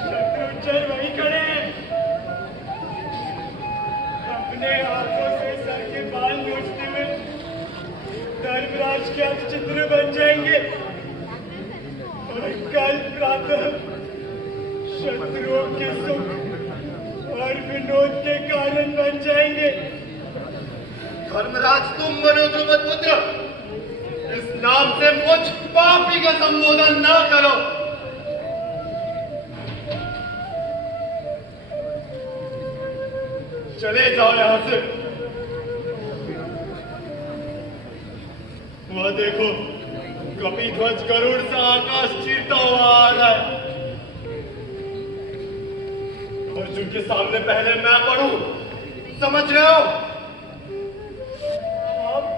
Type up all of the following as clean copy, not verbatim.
शत्रुंजय वहीं खड़े हैं। अपने हाथों से सर के बाल नोचते हुए धर्मराज के चित्र बन जाएंगे और कल प्रातः शत्रुओं के सुख और विनोद के कारण बन जाएंगे। धर्मराज, तुम मनोद्रुमत पुत्र, इस नाम से मुझ पापी का संबोधन न करो। चले जाओ यहां से। वह देखो, कपिध्वज गरुड़ सा आकाश चीरता हुआ आ रहा है। अर्जुन के सामने पहले मैं पढ़ूं, समझ रहे हो?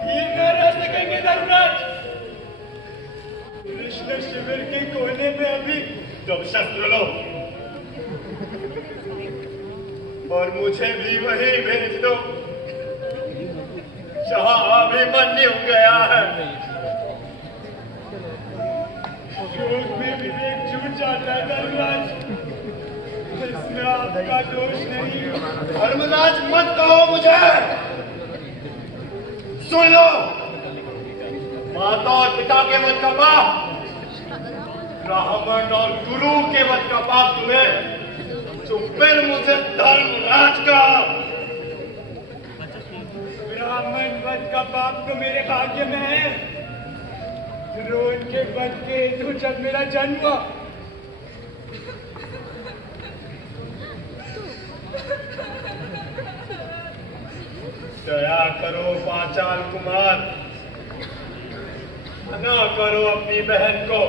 भीड़ न रह सकेंगे धर्मराज। कृष्ण शिविर के कोने में अभी तब शस्त्र लो और मुझे भी वहीं भेज दो जहां अभिमन्यु गया है। योग में विवेक छूट जाता है धर्मराज, इसमें आपका दोष नहीं। धर्मराज मत कहो मुझे, सुन लो। माता और पिता के वध का पाप, ब्राह्मण और गुरु के वध का पाप तुम्हें, तो फिर मुझे धर्मराज का। ब्राह्मण वध का पाप तो मेरे भाग्य में है। द्रोण के वध के हेतु जब मेरा जन्म हुआ, दया करो पांचाल कुमार, न करो अपनी बहन को।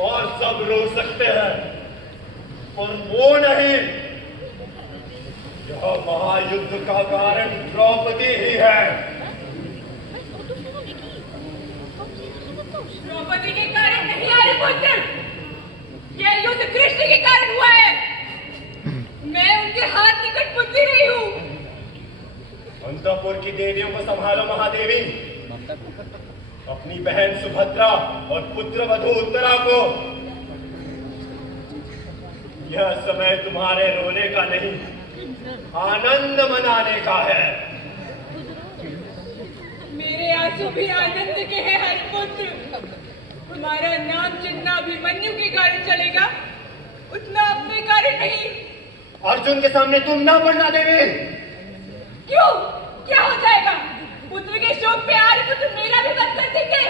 और सब रो सकते हैं पर वो नहीं। यह महायुद्ध का कारण द्रौपदी ही है। द्रौपदी के कारण नहीं आर्यपुत्र, यह युद्ध कृष्ण के कारण हुआ है। मैं उनके हाथ की कठपुतली रही हूँ। अंतपुर की देवियों को संभालो महादेवी, अपनी बहन सुभद्रा और पुत्र वधू उत्तरा को। यह समय तुम्हारे रोने का नहीं, आनंद मनाने का है। मेरे आंसू भी आनंद के हैं हरिपुत्र। तुम्हारा नाम जितना अभिमन्यु के कारण चलेगा, उतना अपने कारण नहीं। अर्जुन के सामने तुम ना पढ़ना देवी। क्यों? क्या हो जाएगा? पुत्र के शोक पे आर्यपुत्र मेरा भी वध कर देंगे।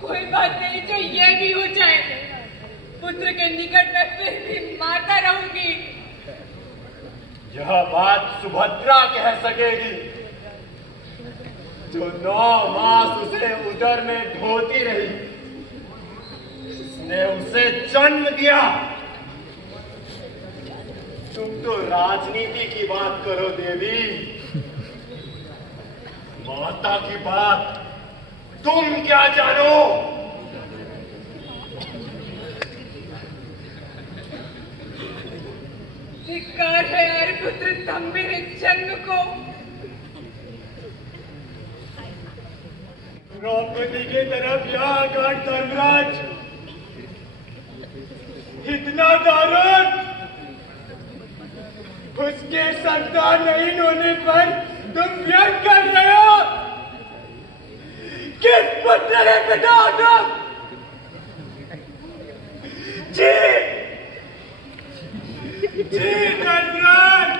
कोई बात नहीं, जो ये भी हो जाए, पुत्र के निकट में फिर भी माता रहूंगी। यह बात सुभद्रा कह सकेगी, जो 9 मास उसे उदर में ढोती रही। उसने उसे जन्म दिया। तुम तो राजनीति की बात करो देवी, माता की बात तुम क्या जानो? धिक्कार है आर्यपुत्र तुम मेरे जन्म को। द्रौपदी के तरफ यहाँ घाट धर्मराज, इतना दारुण। उसके संतान नहीं होने पर तुम व्यर्थ कर रहे हो। किस पुत्र ने पिता हो तुम? जी जी धर्मराज,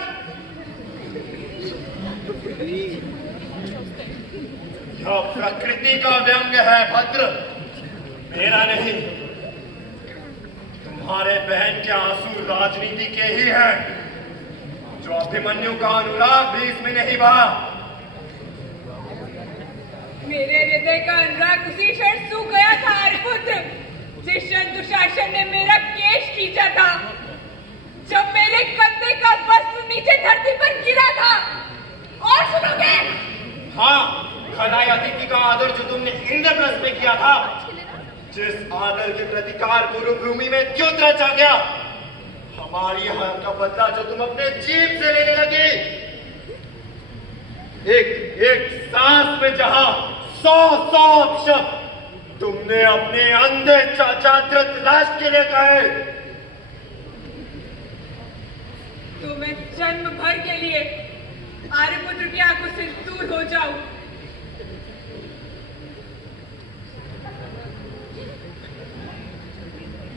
यह प्रकृति का व्यंग है भद्र, मेरा नहीं। तुम्हारे बहन के आंसू राजनीति के ही हैं, जो अभिमन्यु का अनुराग भी इसमें नहीं बहा। मेरे हृदय का अनुराग उसी क्षण सूख गया था आर्यपुत्र, जिस क्षण दुशासन ने मेरा केश खींचा था, जब मेरे कंधे का वस्त्र नीचे धरती पर गिरा था। और सुनोगे? हाँ, खनाई अतिथि का आदर जो तुमने इंद्रप्रस्थ में किया था, जिस आदर के प्रतिकार कुरुभूमि में क्यों रचा गया, हमारी हार का बदला जो तुम अपने जीव से लेने लगे। एक एक सांस में जहां 100 अक्षर तुमने अपने अंधे चाचा धृतराष्ट्र के लिए कहे तो मैं जन्म भर के लिए आर्यपुत्र की आंखों से दूर हो जाऊं।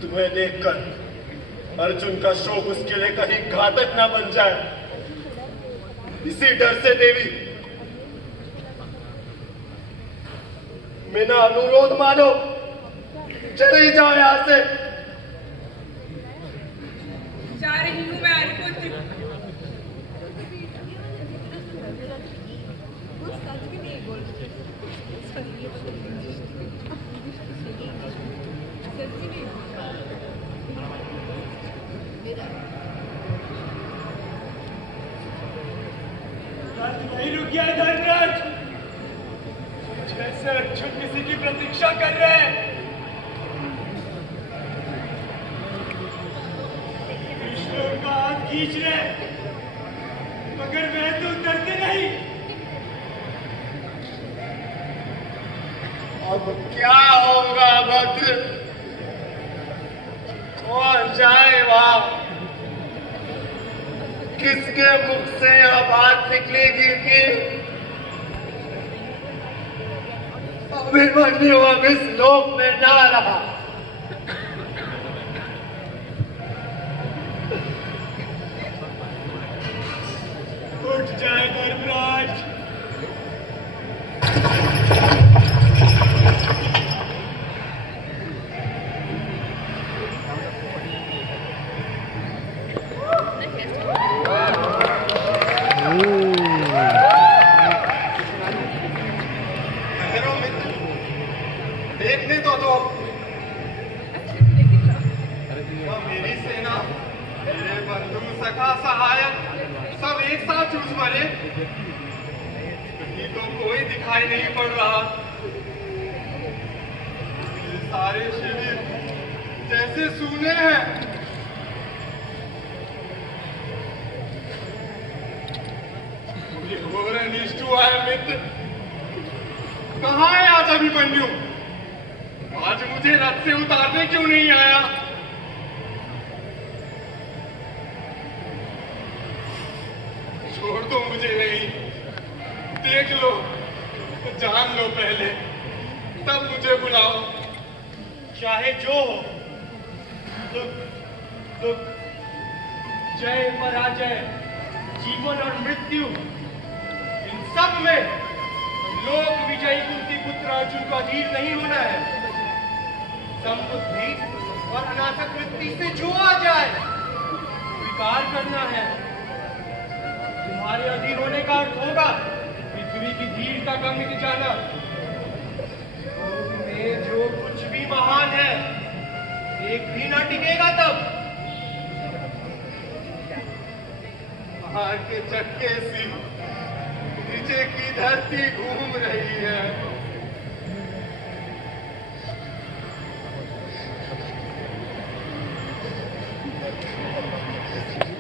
तुम्हें देखकर अर्जुन का शोक उसके लिए कहीं घातक ना बन जाए, इसी डर से देवी मेरा अनुरोध मानो, चले जाओ यहां से। जा रही हूं मैं आर्यपुत्र। नहीं रुक गया धनराज, जैसे अर्जुन किसी की प्रतीक्षा कर रहे हैं। कृष्ण का हाथ खींच रहे, मगर वह तो उतरते नहीं। अब क्या होगा भद्र, कौन जाए वहां, किसके मुख से यह बात निकलेगी कि अभिमन्यु अब इस लोक में ना रहा। उठ जाए धर्मराज। देखने तो दो, मेरी सेना, मेरे बंधु सखा सहायक सब एक साथ जूझ मरे, कहीं तो कोई दिखाई नहीं पड़ रहा। ये सारे शिविर जैसे सूने हैं। घोर अनिष्ट हुआ है मित्र, कहाँ है आज अभिमन्यु? आज मुझे रथ से उतारने क्यों नहीं आया? छोड़ दो मुझे नहीं, देख लो, जान लो पहले, तब मुझे बुलाओ। चाहे जो हो, दुख दुख, जय पराजय, जीवन और मृत्यु, इन सब में लोक विजयी कुंती पुत्र अर्जुन का धीर नहीं होना है। संबुद्धि और अनासक वृत्ति से जो आ जाए स्वीकार करना है। तुम्हारे अधीन होने का अर्थ होगा पृथ्वी की धीरता का मिट जाना। में जो कुछ भी महान है एक भी ना टिकेगा तब। पहाड़ के चक्के सी नीचे की धरती घूम रही है।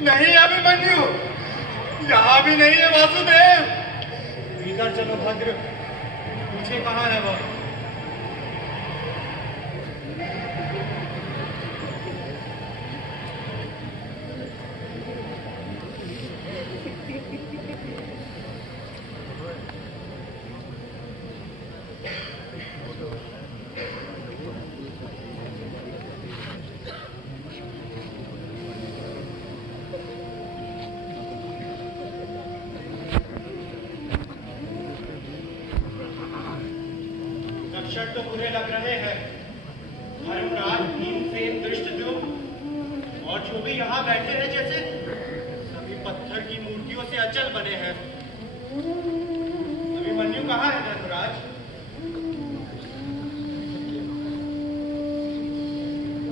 नहीं अभिमन्यु, यहाँ भी नहीं है वासुदेव। इधर चलो भद्र, पूछे कहाँ है वो? लक्षण तो बुरे लग रहे हैं। धर्मराज, भीमसेन, धृष्टद्युम्न और जो भी यहाँ बैठे हैं जैसे सभी पत्थर की मूर्तियों से अचल बने हैं। अभिमन्यु कहाँ है धर्मराज?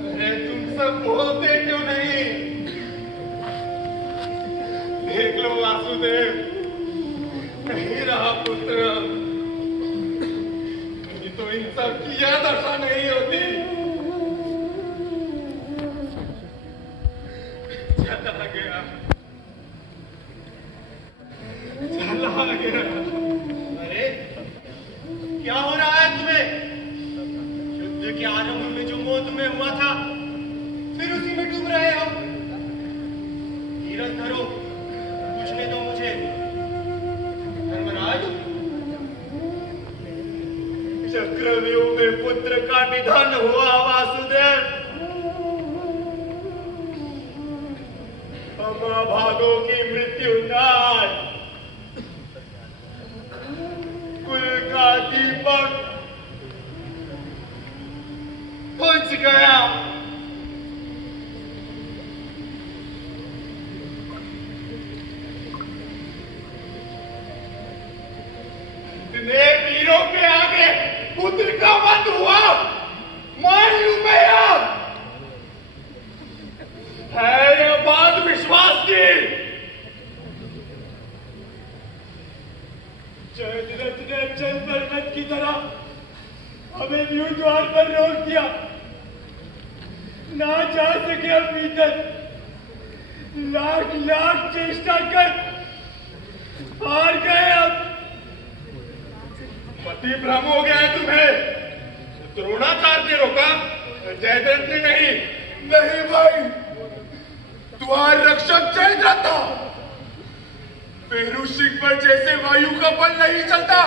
अरे तुम सब बोलते क्यों नहीं? देख लो वासुदेव, नहीं रहा पुत्र। तो इन सब की यह दशा नहीं होती। चला गया, चला गया। अरे क्या हो रहा है तुम्हें? युद्ध के आरंभ में जो मौत में हुआ था, फिर उसी में डूब रहे हो। धीरज धरो, पूछने दो मुझे। धर्मराज, चक्रव्यूह में पुत्र का निधन हुआ वासुदेव। हम अभागों की मृत्यु नाश, कुल का दीपक बुझ गया। इतने वीरों के आगे पुत्र का वध हुआ, मान लूं मैं यार। है यह बात विश्वास की? जयद्रथ ने चल पर्वत की तरह हमें व्यू द्वार पर रोक दिया, ना जा सके अब भीतर। लाख लाख चेष्टा कर हार गए। अब पति भ्रम हो गया है तुम्हें। द्रोणाचार्य ने रोका, जयद्रथ ने नहीं। नहीं भाई, तुम्हारा रक्षक जयद्रथ था। पेरुशिक पर जैसे वायु का बल नहीं चलता,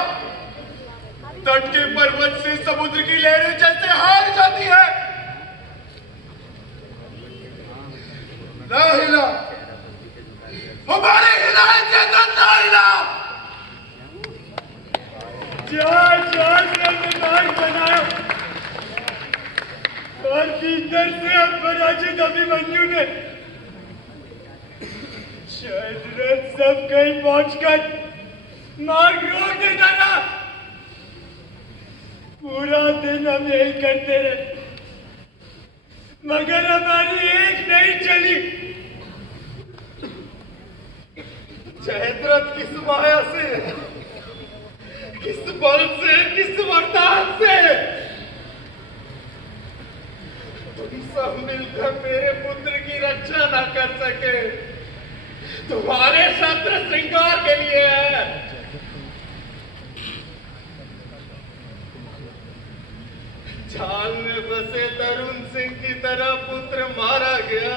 तट के पर्वत से समुद्र की लहरें जैसे हार जाती है। ना हिला, हमारे हिलाए जयद्रथ ना हिला। मार्ग बनाया और भीतर से अब पराजित अभिमन्यु ने जयद्रथ सब कहीं पहुंचकर मार्ग रोक देता था। पूरा दिन हम यही करते रहे, मगर हमारी एक नहीं चली। जयद्रथ किस माया से, किस बल से, किस वरदान से तुम सब मिलकर मेरे पुत्र की रक्षा न कर सके? तुम्हारे शस्त्र श्रृंगार के लिए है। जाल में बसे तरुण सिंह की तरह पुत्र मारा गया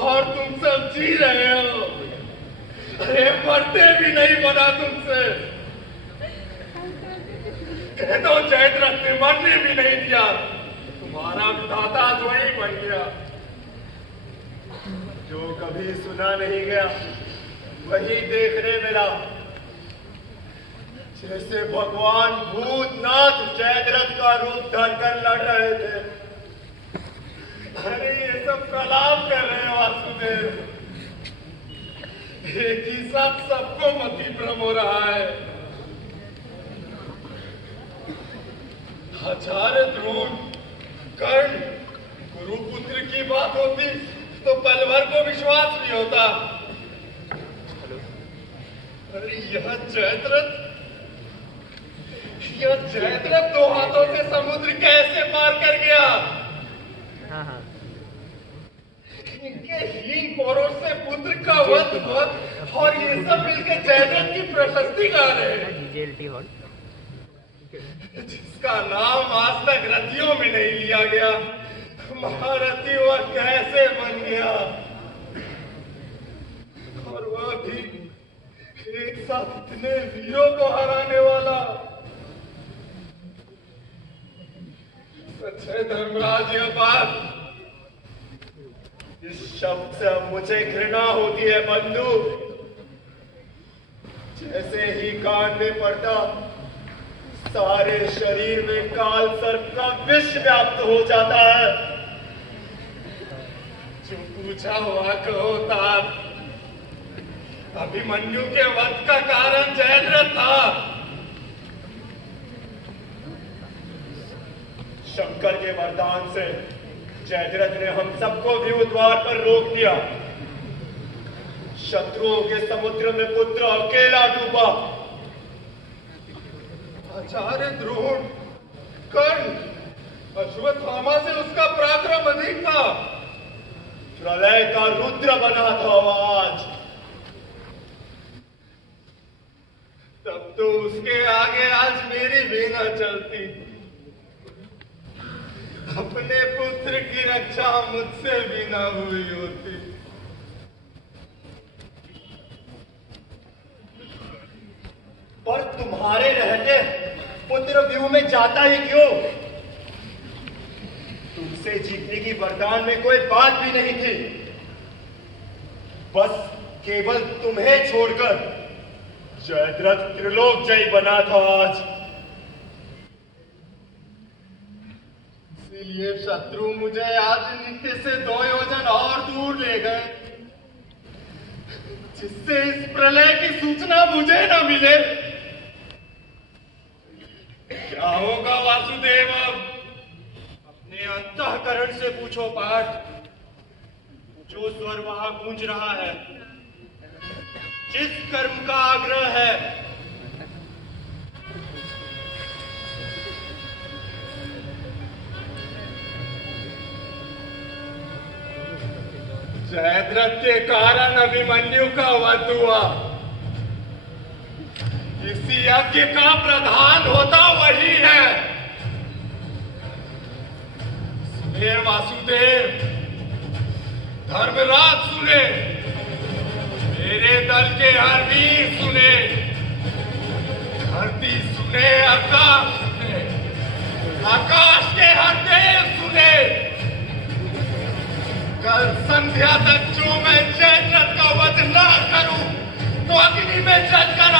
और तुम सब जी रहे हो। अरे मरते भी नहीं बना तुमसे। कह दो जयद्रथ ने मरने भी नहीं दिया, तुम्हारा विधाता वही बन गया। जो कभी सुना नहीं गया वही देखने मिला। जैसे भगवान भूतनाथ जयद्रथ का रूप धरकर लड़ रहे थे। अरे ये सब प्रलाप कर रहे हैं वासुदेव। एक ही साथ सबको मति भ्रम हो रहा है। आचार्य द्रोण, कर्ण, गुरुपुत्र की बात होती तो पल भर को विश्वास नहीं होता। अरे यह जयद्रथ दो हाथों से समुद्र कैसे पार कर गया? इनके हीन पौरुष से पुत्र का वध हुआ और ये सब मिलकर जयद्रथ की प्रशस्ति गा रहे हैं, जिसका नाम आज तक रथियों में नहीं लिया गया। महारथी वह कैसे बन गया? और वह भी एक साथ इतने वीरों को हराने वाला। सच्चे धर्मराज, यह बात, इस शब्द से अब मुझे घृणा होती है बंधु। जैसे ही कान में पड़ता, सारे शरीर में काल सर्प का विष व्याप्त हो जाता है। जो पूछा हुआ कहो तात, अभिमन्यु के वध का कारण जयद्रथ था। शंकर के वरदान से जयद्रथ ने हम सबको भी द्वार पर रोक दिया। शत्रुओं के समुद्र में पुत्र अकेला डूबा। आचार्य द्रोण, कर्ण, अश्वत्थामा से उसका पराक्रम अधिक था। प्रलय का रुद्र बना था आज। तब तो उसके आगे आज मेरी भी न चलती। अपने पुत्र की रक्षा मुझसे भी ना हुई होती। पर तुम्हारे रहते पुत्र व्यूह में जाता ही क्यों? तुमसे जीतने की वरदान में कोई बात भी नहीं थी। बस केवल तुम्हें छोड़कर जयद्रथ त्रिलोक जयी बना था आज। इसलिए शत्रु मुझे आज नित्य से 2 योजन और दूर ले गए, जिससे इस प्रलय की सूचना मुझे न मिले। क्या होगा वासुदेव? अपने अंतःकरण से पूछो पार्थ। जो स्वर वहां गूंज रहा है, जिस कर्म का आग्रह है, जयद्रथ के कारण अभिमन्यु का वध हुआ। इसी यज्ञ का प्रधान होता वही है। सुने वासुदेव, धर्मराज सुने, मेरे दल के हर वीर सुने, धरती सुने, आकाश सुने, आकाश के हर देव सुने। कल संध्या तक जो मैं जयद्रथ का वध न करूं, तो अग्नि में जलकर